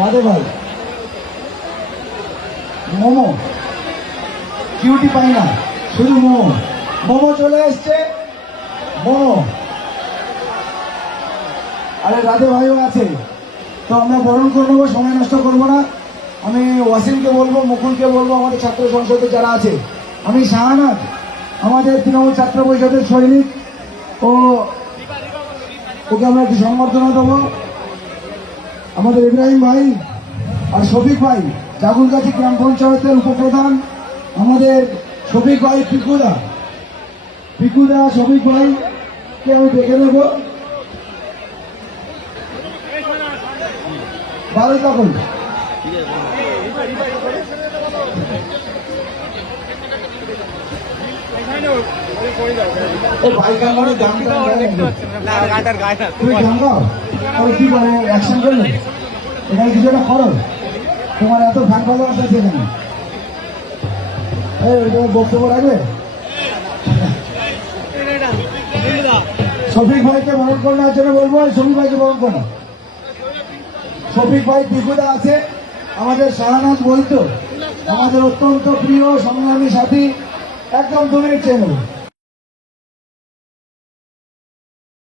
রাধে ভাই, momo cutie pie না, শুধু মোমো। মোমো চলে এসছে, মোমো। আরে রাধে ভাইও আছে, তো আমরা বরণ করে নেবো, সময় নষ্ট করবো না। আমি ওয়াসিমকে বলবো, মুকুলকে বলবো, আমাদের ছাত্র সংসদে যারা আছে। আমি শাহানাত, আমাদের তৃণমূল ছাত্র পরিষদের সৈনিক, ও ওকে আমরা একটু সংবর্ধনা দেবো। আমাদের ইব্রাহিম ভাই আর শফিক ভাই, জাগুলগাছি গ্রাম পঞ্চায়েতের উপপ্রধান, আমাদের শফিক ভাই, পিকুদা শফিক ভাইকে আমি দেখে নেব। ভালো থাকুন। তুমি গান গাও, তবে কি করে অ্যাকশন করলে এখানে কিছু একটা করো, তোমার এত গান ভালোবাসা আছে এখানে। তোমার বক্তব্য রাখবে। শফিক ভাইকে বরণ করার জন্য বলবো, শফিক ভাইকে বরণ করো। শফিক ভাই পিকুদা আছে, আমাদের শাহানাত বৈদ্য, আমাদের অত্যন্ত প্রিয় সংগ্রামী সাথী, একদম 2 মিনিট চেয়ে নেব।